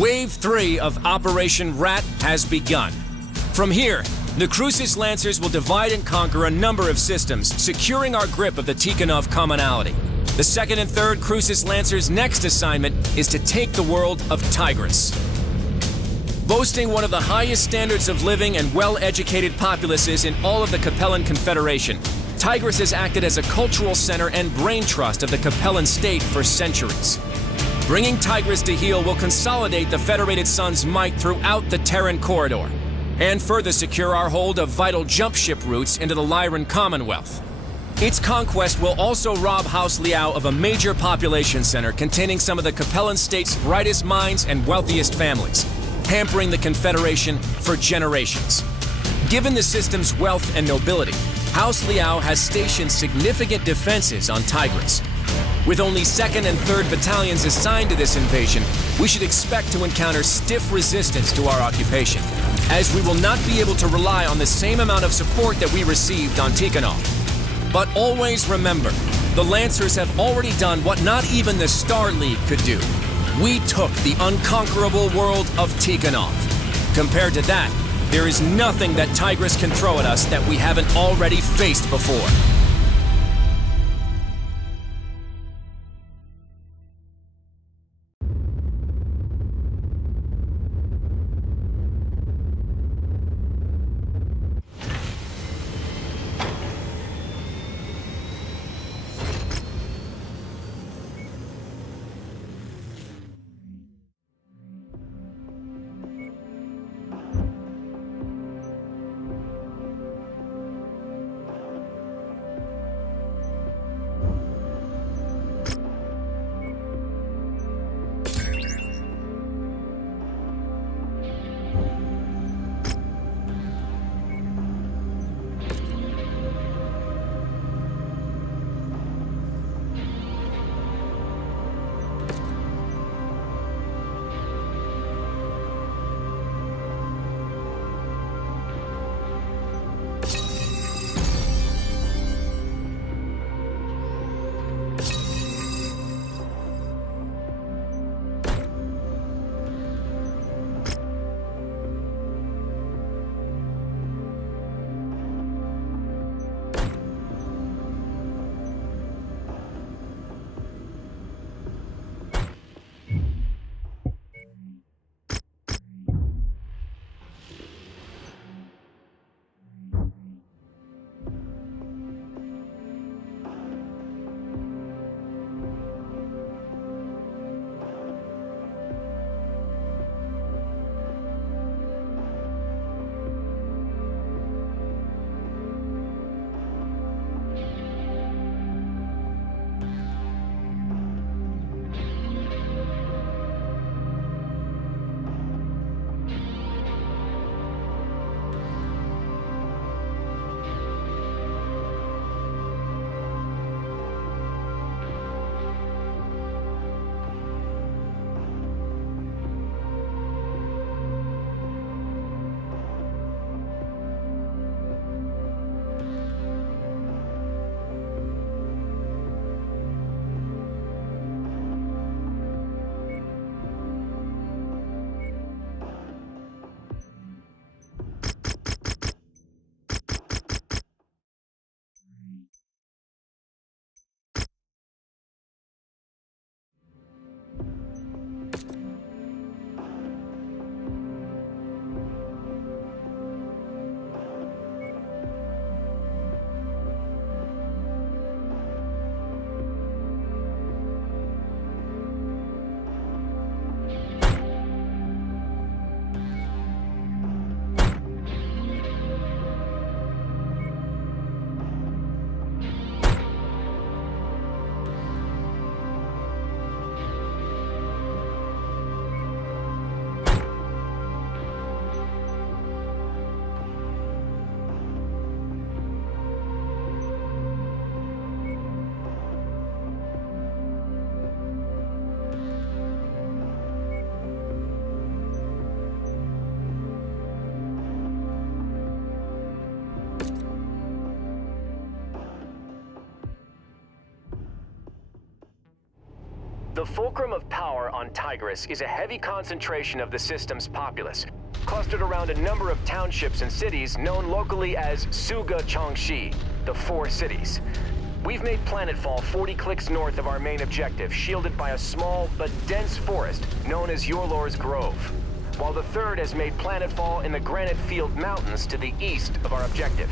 Wave 3 of Operation Rat has begun. From here, the Crucis Lancers will divide and conquer a number of systems, securing our grip of the Tikhonov commonality. The second and third Crucis Lancers' next assignment is to take the world of Tigris. Boasting one of the highest standards of living and well-educated populaces in all of the Capellan Confederation, Tigris has acted as a cultural center and brain trust of the Capellan state for centuries. Bringing Tigris to heel will consolidate the Federated Sun's might throughout the Terran corridor, and further secure our hold of vital jump ship routes into the Lyran Commonwealth. Its conquest will also rob House Liao of a major population center containing some of the Capellan state's brightest minds and wealthiest families, hampering the Confederation for generations. Given the system's wealth and nobility, House Liao has stationed significant defenses on Tigris. With only 2nd and 3rd Battalions assigned to this invasion, we should expect to encounter stiff resistance to our occupation, as we will not be able to rely on the same amount of support that we received on Tikhonov. But always remember, the Lancers have already done what not even the Star League could do. We took the unconquerable world of Tikhonov. Compared to that, there is nothing that Tigris can throw at us that we haven't already faced before. The fulcrum of power on Tigris is a heavy concentration of the system's populace, clustered around a number of townships and cities known locally as Suga Chongshi, the Four Cities. We've made planetfall 40 clicks north of our main objective, shielded by a small but dense forest known as Yorlor's Grove, while the third has made planetfall in the Granite Field Mountains to the east of our objective.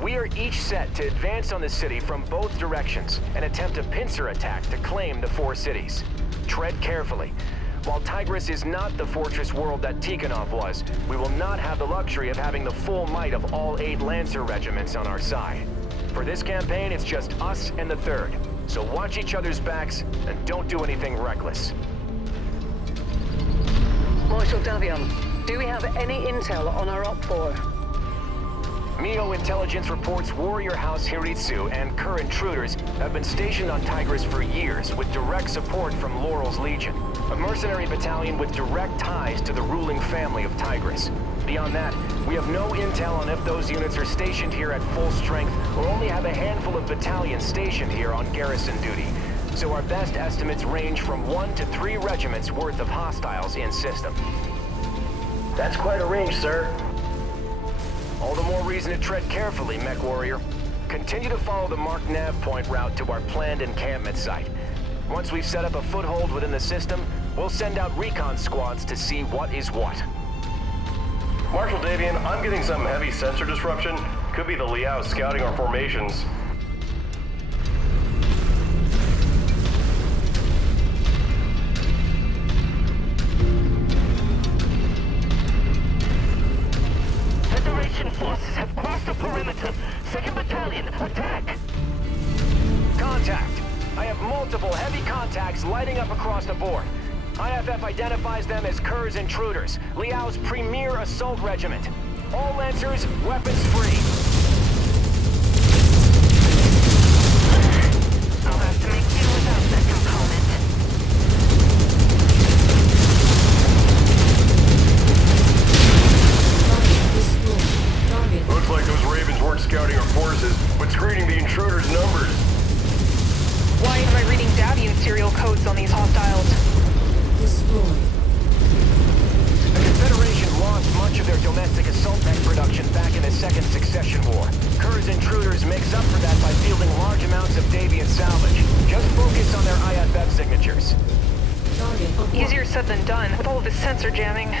We are each set to advance on the city from both directions and attempt a pincer attack to claim the Four Cities. Tread carefully. While Tigris is not the fortress world that Tikhonov was, we will not have the luxury of having the full might of all 8 Lancer regiments on our side. For this campaign, it's just us and the third. So watch each other's backs and don't do anything reckless. Marshal Davion, do we have any intel on our Op-4? MEO intelligence reports Warrior House Hiritsu and Kerr intruders have been stationed on Tigris for years with direct support from Laurel's Legion, a mercenary battalion with direct ties to the ruling family of Tigris. Beyond that, we have no intel on if those units are stationed here at full strength or only have a handful of battalions stationed here on garrison duty. So our best estimates range from 1 to 3 regiments worth of hostiles in system. That's quite a range, sir. All the more reason to tread carefully, Mech Warrior. Continue to follow the marked nav point route to our planned encampment site. Once we've set up a foothold within the system, we'll send out recon squads to see what is what. Marshal Davion, I'm getting some heavy sensor disruption. Could be the Liao scouting our formations. Federation forces have crossed the perimeter. 2nd Battalion, attack! Contact! I have multiple heavy contacts lighting up across the board. IFF identifies them as Kerr's intruders, Liao's premier assault regiment. All Lancers, weapons free. I'll have to make do without that component. Looks like those Ravens weren't scouting our forces, but screening the intruders' numbers. Why am I reading Davian serial codes on these hostiles? The Confederation lost much of their domestic assault tech production back in the Second Succession War. Kerr's intruders makes up for that by fielding large amounts of Davian salvage. Just focus on their IFF signatures. Easier said than done, with all of this sensor jamming.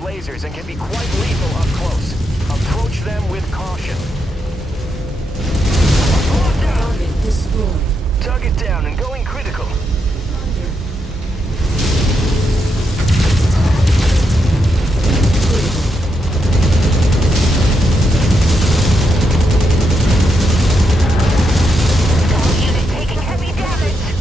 Lasers and can be quite lethal up close. Approach them with caution. Target destroyed. Target down and going critical. All units taking heavy damage.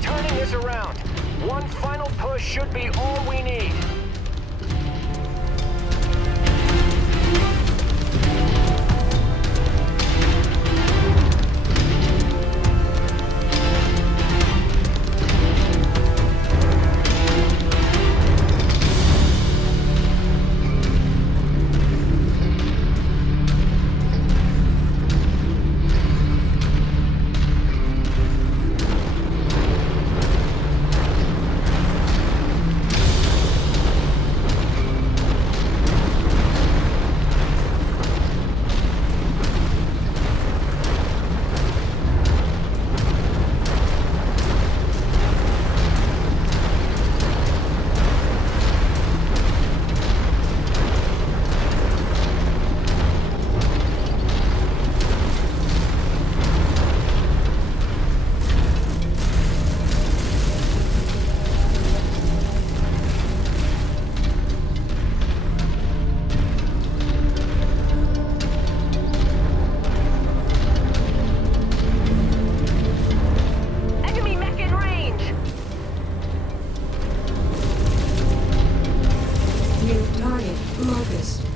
turning this around. One final push should be all we need.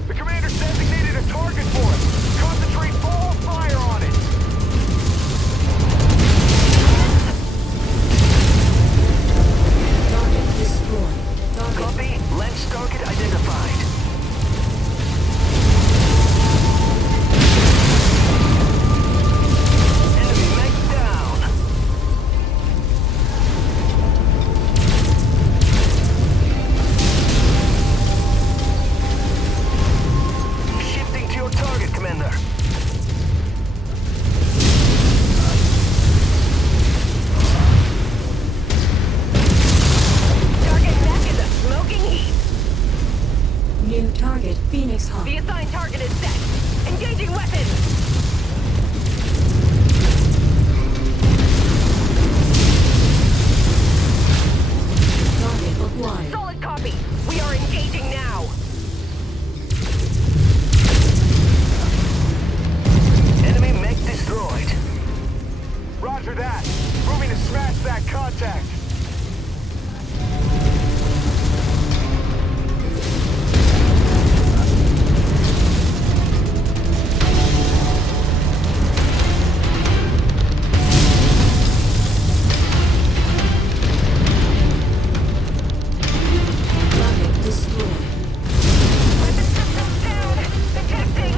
The commander designated a target for us. Concentrate all fire on it. Target destroyed. Copy. Lens target identified. Enemy mech down. Shifting to your target, Commander. Target mech is a smoking heap. New target, Phoenix Hub. The assigned target is set. Engaging weapons. Target acquired. Solid copy. We are engaging now. Enemy mech destroyed. Roger that. Moving to smash that contact. Target destroyed. Weapon systems down. Detecting.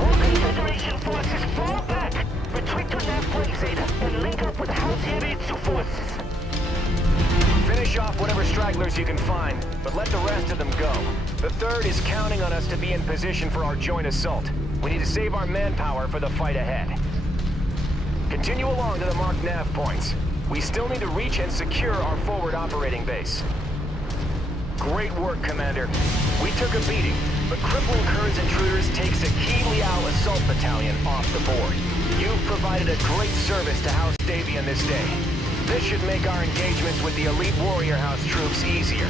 All Confederation forces fall back. Retreat to left exit and link up with House Hiritsu forces. Finish off whatever stragglers you can find, but let the rest of them go. The third is counting on us to be in position for our joint assault. We need to save our manpower for the fight ahead. Continue along to the marked nav points. We still need to reach and secure our forward operating base. Great work, Commander. We took a beating, but crippling Kern's intruders takes a key Liao assault battalion off the board. You've provided a great service to House Davian this day. This should make our engagements with the elite Warrior House troops easier.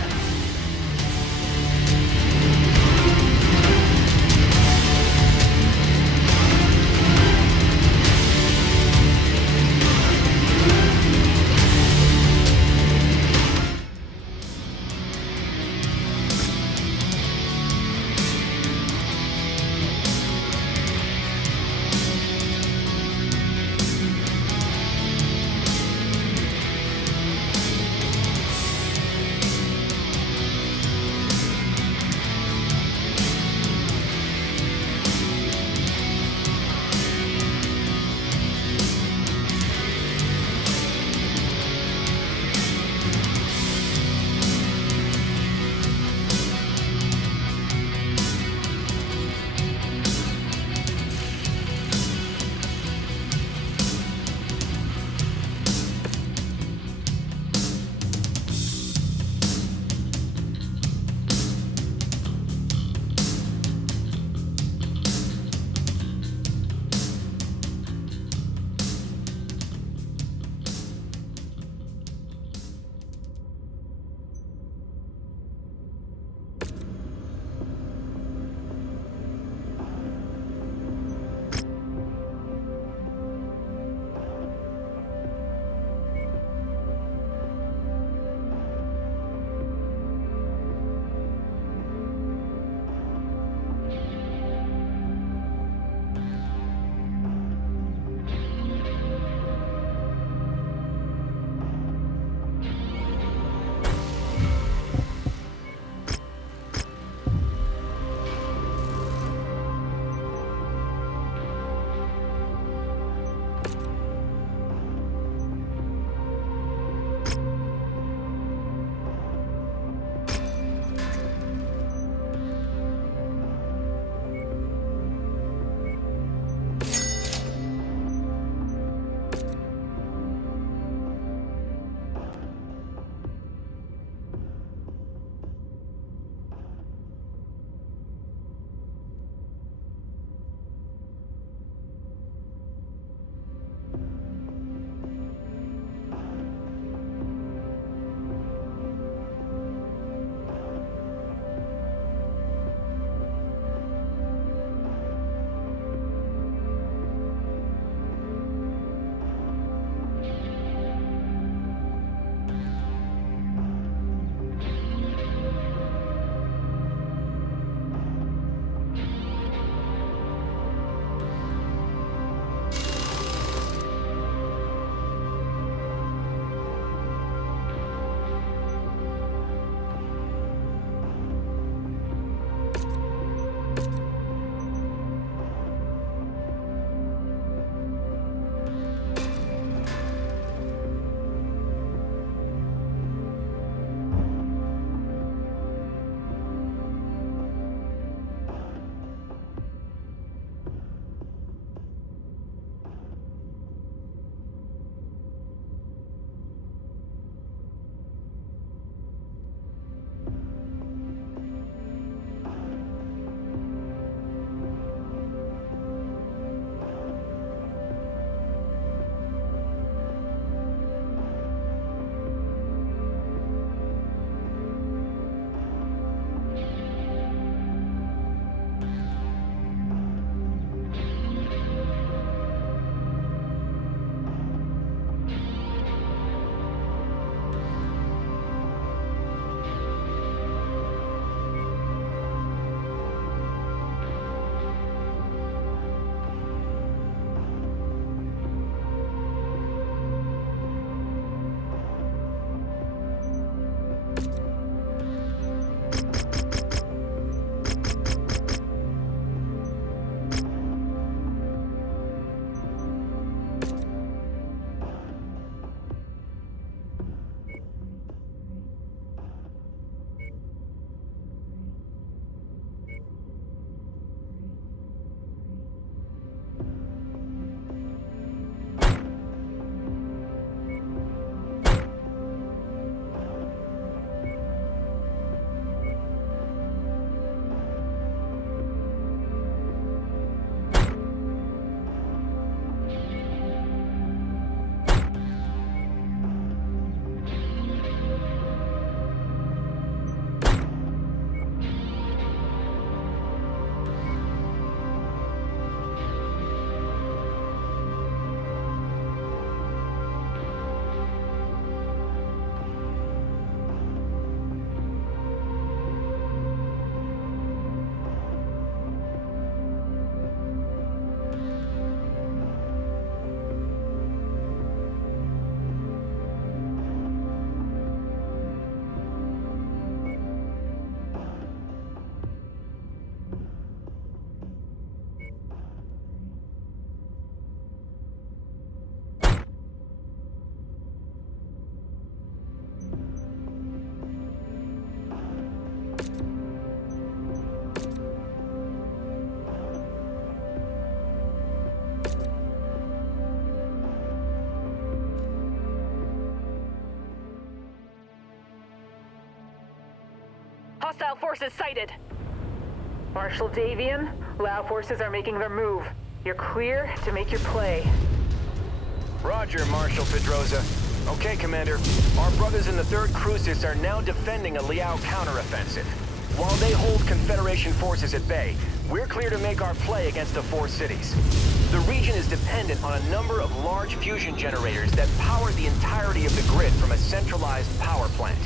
hostile forces sighted. Marshal Davian, Lao forces are making their move. You're clear to make your play. Roger, Marshal Pedroza. Okay, Commander. Our brothers in the 3rd Crucis are now defending a Liao counteroffensive. While they hold Confederation forces at bay, we're clear to make our play against the 4 cities. The region is dependent on a number of large fusion generators that power the entirety of the grid from a centralized power plant.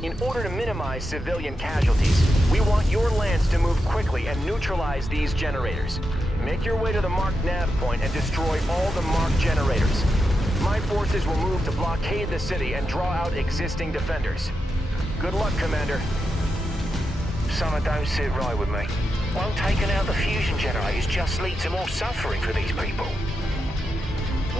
In order to minimize civilian casualties, we want your lance to move quickly and neutralize these generators. Make your way to the marked nav point and destroy all the marked generators. My forces will move to blockade the city and draw out existing defenders. Good luck, Commander. Something don't sit right with me. Won't taking out the fusion generators just lead to more suffering for these people?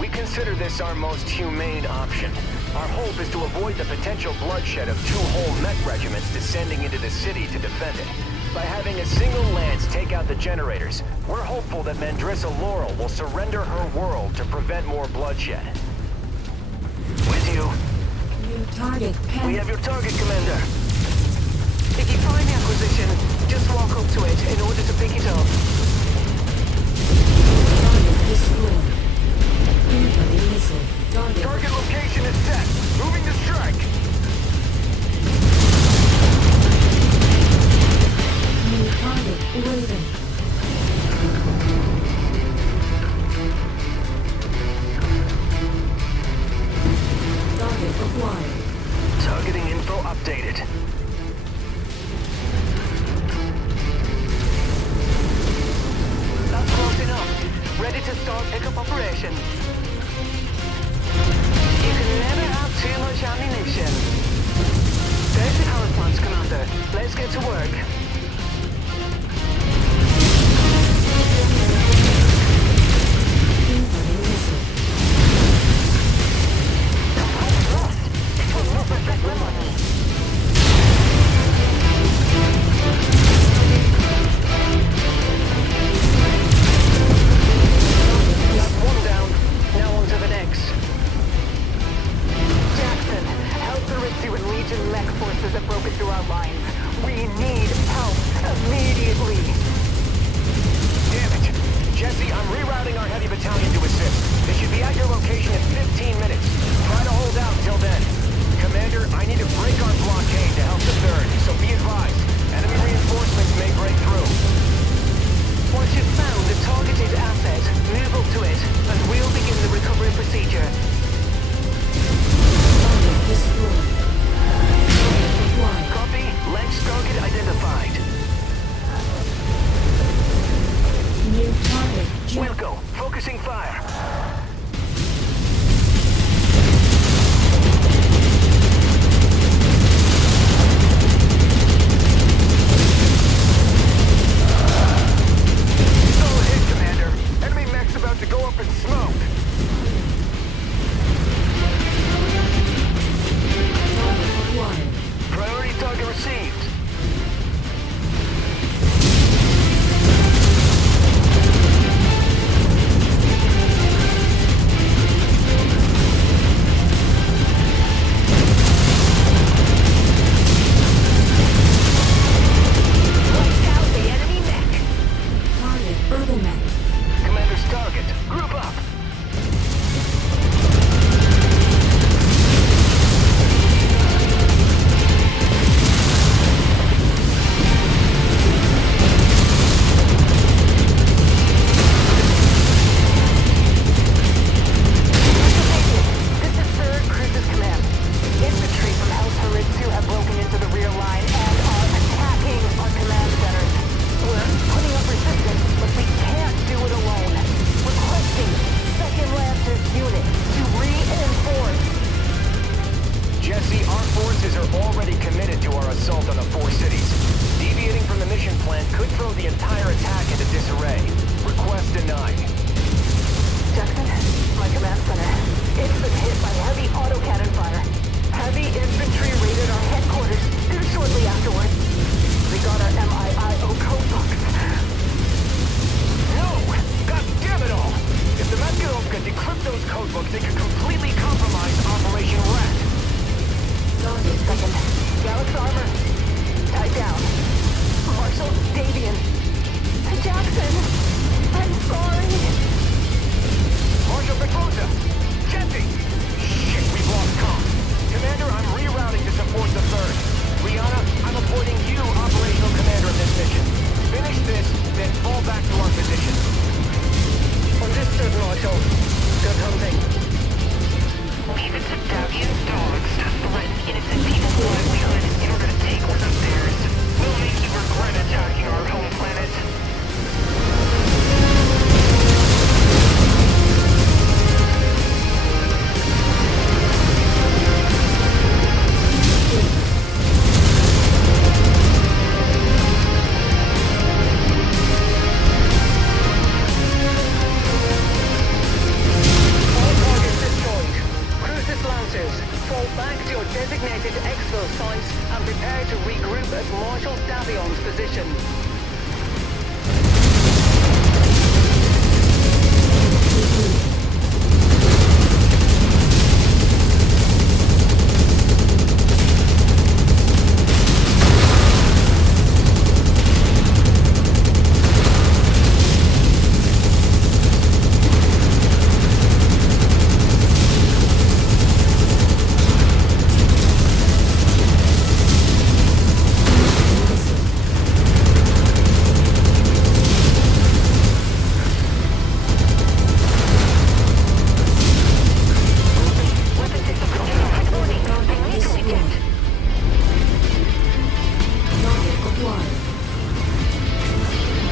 We consider this our most humane option. Our hope is to avoid the potential bloodshed of 2 whole mech regiments descending into the city to defend it. By having a single lance take out the generators, we're hopeful that Mandrissa Laurel will surrender her world to prevent more bloodshed. With you. New target, Pen. We have your target, Commander. If you find the acquisition, just walk up to it in order to pick it up. Target destroyed. Incoming missile. Target location is set. Moving to strike. New target, Raven. Target acquired. Targeting info updated. That's close enough. Ready to start pickup operation. You can never have too much ammunition. There's the power plants, Commander. Let's get to work. Incoming missile. That's one down. Now on to the next. Jackson, help the Ritsu and Legion mech forces have broken through our lines. We need help immediately. Damn it! Jesse, I'm rerouting our heavy battalion to assist. They should be at your location in 15 minutes. Try to hold out until then. Commander, I need to break our blockade to help the 3rd, so be advised. Enemy reinforcements may break through. Once you've found the targeted asset, move up to it, and we'll begin the recovery procedure. Target destroyed. Target acquired. Copy. Lens target identified. New target, Jack. Wilco, focusing fire. Solid hit, Commander. Enemy mech's about to go up in smoke. Target acquired. Priority target received. Target urban mech. Commander's target. Group up. This is 3rd Crucis Command. Infantry from House Haritsu have broken into the rear line and are attacking our command centers. We're putting up resistance, but we can't do it alone. Requesting 2nd Lancers unit to reinforce. Jesse, our forces are already committed to our assault on the 4 cities. Deviating from the mission plan could throw the entire attack into disarray. Request denied. Jackson, my command center. It's been hit by heavy autocannon fire. Heavy infantry raided our headquarters shortly afterwards. They got our MIIO code books. No! God damn it all! If the Met Girls could decrypt those codebooks, they could completely compromise Operation Rat. Target 2nd, Galax armor. tied down. Marshal Davian. Jackson. I'm sorry. Marshal Pedrosa! Jesse! Shit, we've lost comm. Commander, I'm rerouting to support the 3rd. Rihanna, I'm appointing you operational commander of this mission. Finish this, then fall back to our position. Understood, Marshal. Good hunting. Leave it to Davian's dogs to threaten innocent people's livelihood in order to take what's up theirs. We'll make you regret attacking our home planet. All targets destroyed. Crucis Lancers, fall back to your designated exfil sites and prepare to regroup at Marshal Davion's position.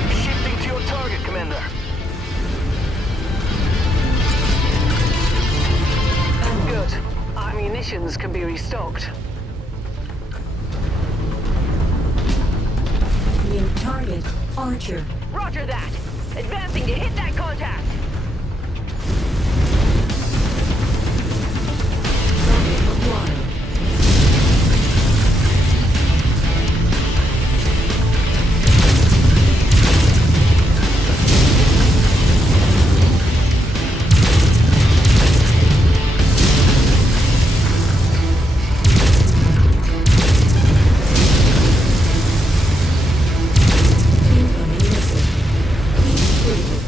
Shifting to your target, Commander. Good. Ammunitions can be restocked. New target, Archer. Roger that. Advancing to hit that contact. Target acquired. Incoming missile. Heat critical.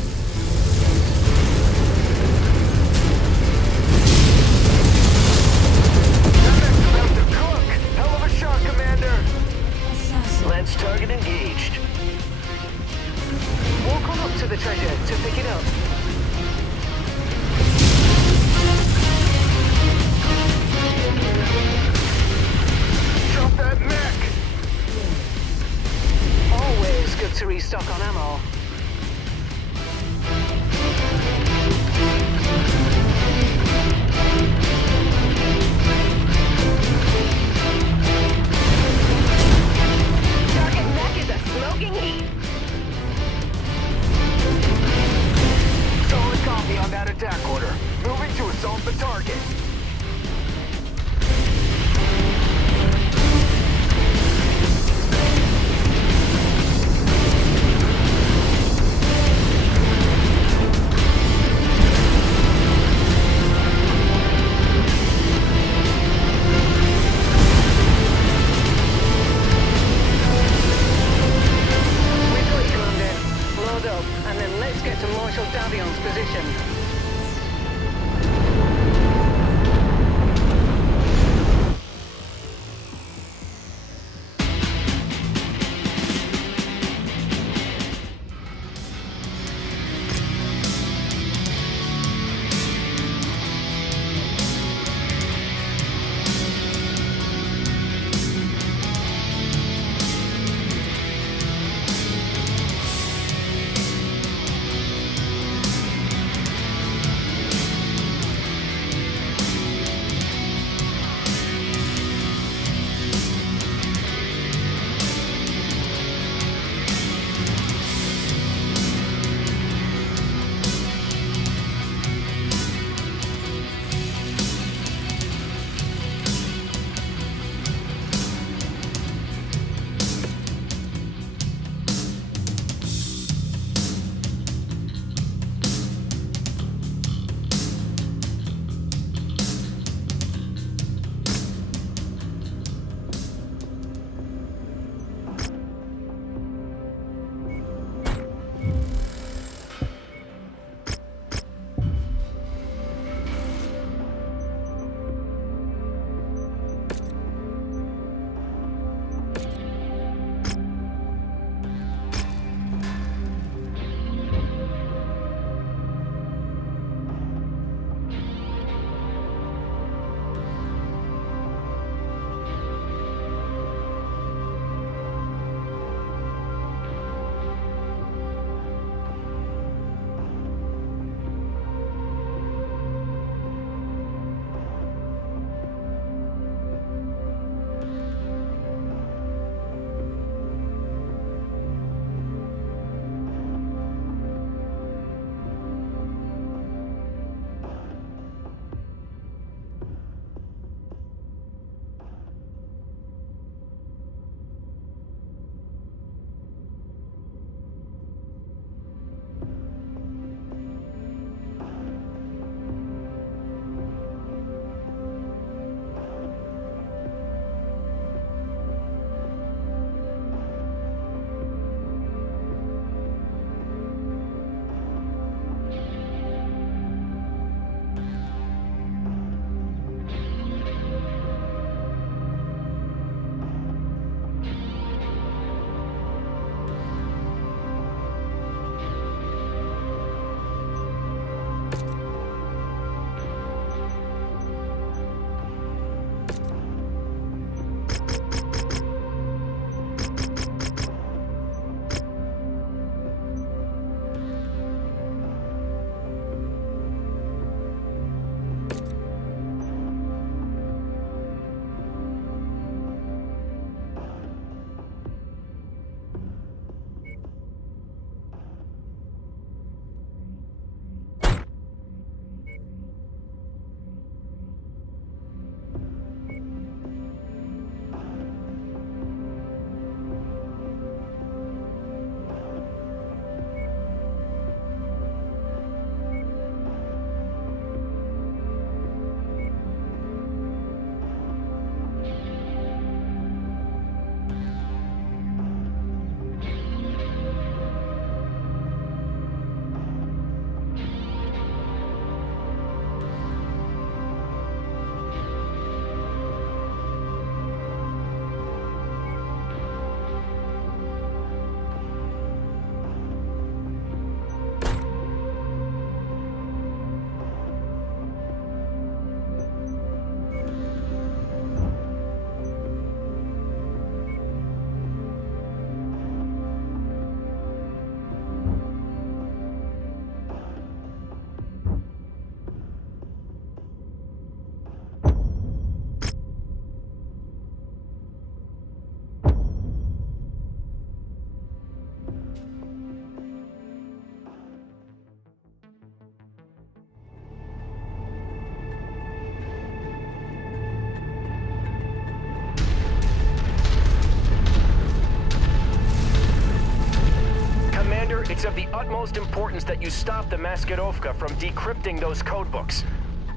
It's of the utmost importance that you stop the Maskirovka from decrypting those codebooks.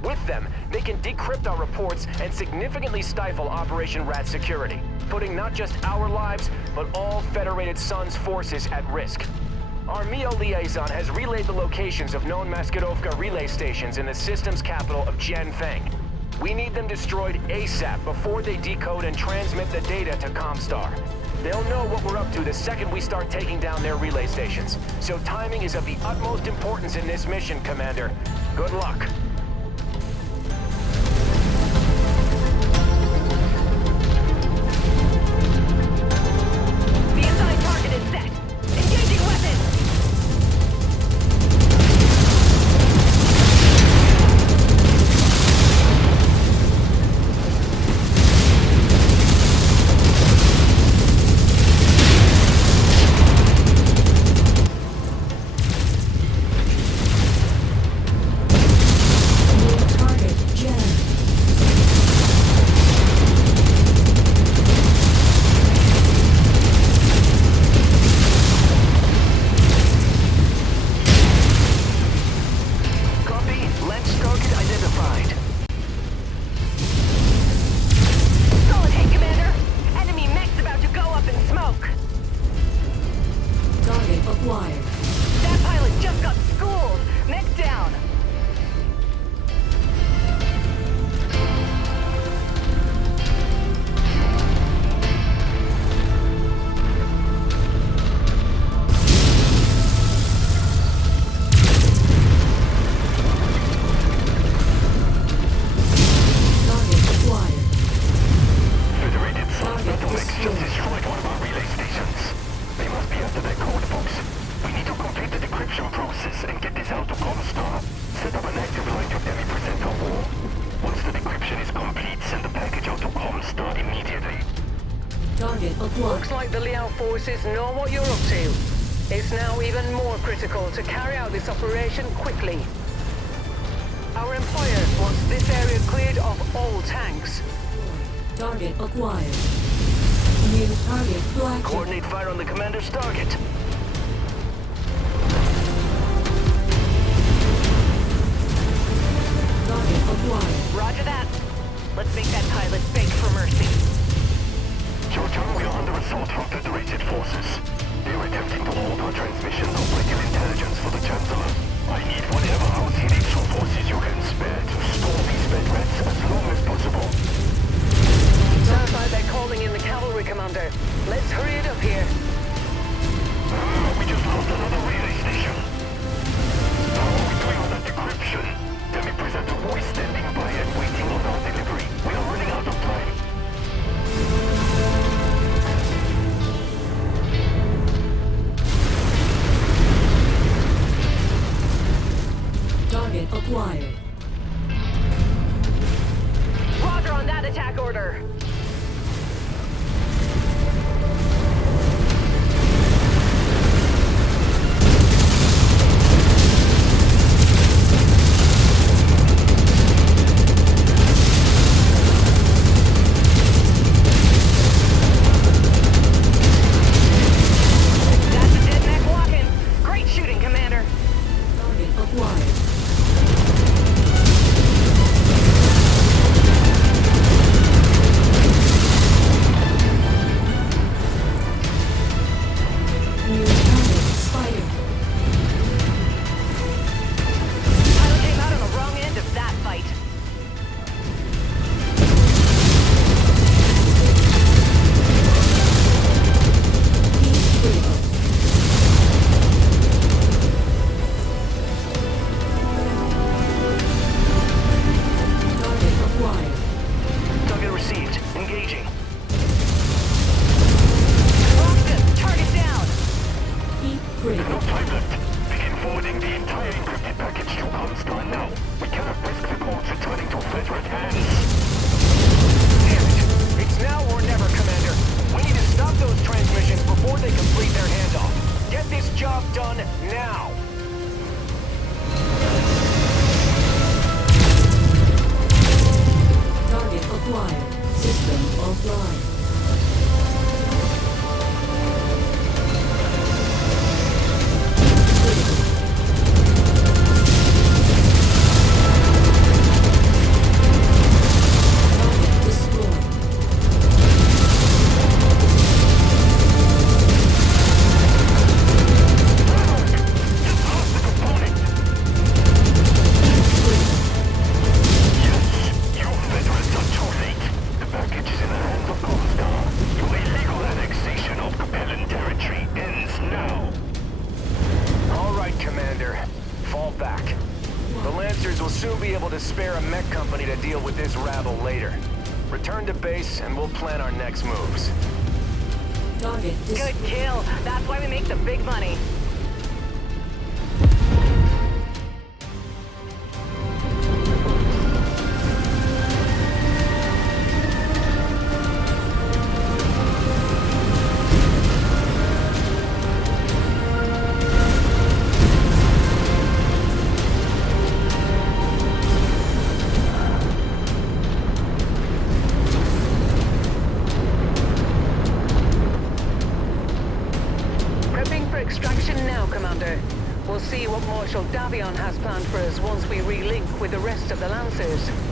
With them, they can decrypt our reports and significantly stifle Operation Rat security, putting not just our lives, but all Federated Suns forces at risk. Our MEO liaison has relayed the locations of known Maskirovka relay stations in the system's capital of Jianfeng. We need them destroyed ASAP before they decode and transmit the data to Comstar. They'll know what we're up to the second we start taking down their relay stations. So timing is of the utmost importance in this mission, Commander. Good luck. The assigned target is set. Engaging weapons! New target, Jen. Copy. Lens target identified. Solid hit, Commander! Enemy mech's about to go up in smoke! Target acquired. That pilot just got schooled! Mech down! Target acquired. Federated Suns Target Battlemechs just destroyed. destroyed one of our relay stations. They must be after their code books. We need to complete the decryption process and get this out to Comstar. Set up an active line to Demi-Presenter War. Once the decryption is complete, send the package out to Comstar immediately. Target acquired. Looks like the Liao forces know what you're up to. It's now even more critical to carry out this operation quickly. Our employer wants this area cleared of all tanks. Target acquired. New target black. Coordinate fire on the commander's target. Target acquired. Roger that. Let's make that pilot beg for mercy. Jojo, we are under assault from Federated forces. They are attempting to hold our transmission of radio intelligence for the Chancellor. I need whatever house-hitting forces you can spare to storm these bed rats as long as possible. Sounds like they're calling in the cavalry, Commander. Let's hurry it up here. We just lost another relay station. How are we doing on that decryption? Demi-Presenter War is standing by and waiting on our delivery. We are running out of time. Target acquired. Roger on that attack order. That's a dead mech walking. Great shooting, Commander. Target acquired. New target spider. Pilot came out on the wrong end of that fight. Heat critical. Target acquired. Target received. Engaging. Roxton, target down. Heat No critical. time left. Begin forwarding the entire encrypted package to Comstar now. We cannot risk the codes returning to Federate hands. Damn it! It's now or never, Commander. We need to stop those transmissions before they complete their handoff. Get this job done now! Target acquired. System offline. deal with this rabble later. Return to base and we'll plan our next moves. Target Good kill. That's why we make the big money. Extraction now, Commander. We'll see what Marshal Davion has planned for us once we relink with the rest of the Lancers.